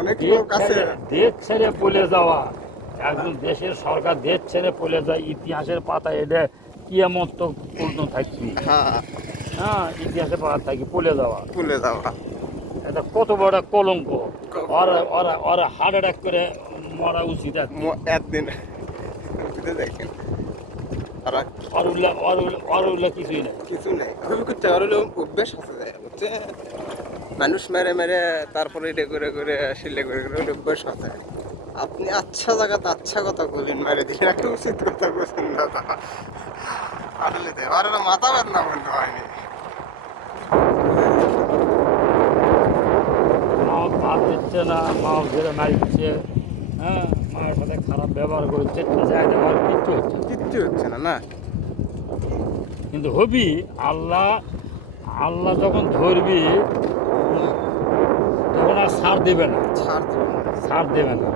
অনেক লোক আছে দেশ ছেড়ে পলে যাওয়া, একজন দেশের সরকার দেশ ছেড়ে পলে যায়, ইতিহাসের পাতায় এটা কি এমন তো পূর্ণ থাকবি। হ্যাঁ হ্যাঁ, ইতিহাসের পাতা থাকি পলে যাওয়া, ভুলে যাওয়া এটা কত বড় একটা কলঙ্ক। ওরা ওরা ওরা হার্ট অ্যাটাক করে মরা উচিত আর কি। একদিন বুঝতে দেখেন ওরা আর উল্লেখ কিছুই নেই। কিছু নেই খুবই করতে আর হলো অভ্যেস আছে যায় বুঝছে মানুষ মেরে মেরে তারপরে এটা করে করে শিলে করে করে ওটা অভ্যেস আছে। আপনি আচ্ছা জায়গাতে আচ্ছা কথা বলেন মেরে দিন একটা উচিত কথা বলছেন দাদা আসলে তো এবার মাথা ব্যথা বন্ধ হয়নি। মাও ভাত দিচ্ছে না, মাও ঘিরে মারছে, হ্যাঁ, মায়ের সাথে খারাপ ব্যবহার করছে, যায় দেওয়ার কিচ্ছু হচ্ছে না। কিচ্ছু হচ্ছে না না কিন্তু হবি আল্লাহ, আল্লাহ যখন ধরবি তখন আর ছাড় দেবে না, ছাড় দেবে না। ছাড় দেবে না।